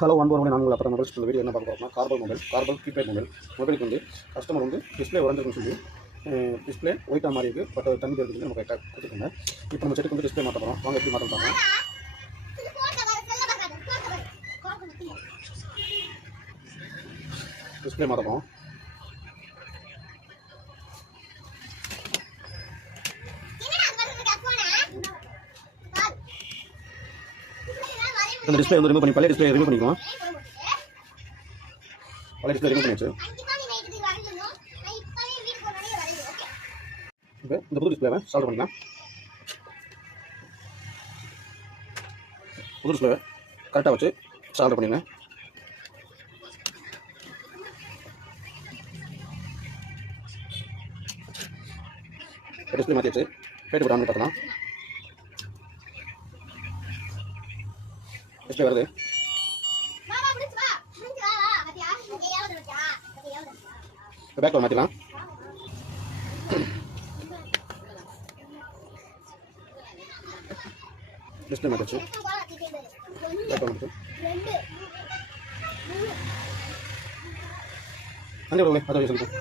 Hello அன்பு நான் உங்களை அப்புறம் மொபைல் ஸ்கூல் வீடியோ என்ன பார்க்க போகிறோம்னா கார்பல் கீபேட் மொபைலுக்கு வந்து கஸ்டமர் வந்து டிஸ்பிளே உடஞ்சிருக்குன்னு சொல்லி டிஸ்பிளே ஒயிட்டாக மாறி இருக்குது. பட் தண்ணி பேருக்கு நம்ம கரெக்டாக கொடுத்துருங்க. இப்போ நம்ம செட்டுக்கு வந்து டிஸ்பிளே மாற்ற போகிறோம். வாங்க எப்படி மாற்ற போகிறோம். டிஸ்பிளே மாற்ற போகிறோம். இந்த டிஸ்பிளே வந்து ரிமூவ் பண்ணி பழைய டிஸ்பிளே ரிமூவ் பண்ணிக்குவோம். பழைய டிஸ்பிளே ரிமூவ் பண்ணியாச்சு. இப்போ இந்த புது டிஸ்பிளேவை சால்வ் பண்ணிக்கலாம். புது டிஸ்பிளேவை கரெக்டாக வச்சு சால்வ் பண்ணிடுங்க. டிஸ்பிளே மாற்றியாச்சு. பேட்டு போடாமல் பார்க்கலாம். டிஸ்பிளே வருது. பேக் கவர் மாற்றிக்கலாம். டிஸ்பிளே மாற்றிச்சு. பேக் கவர் மாற்றிச்சு. நன்றி அதை சொல்லுங்கள்.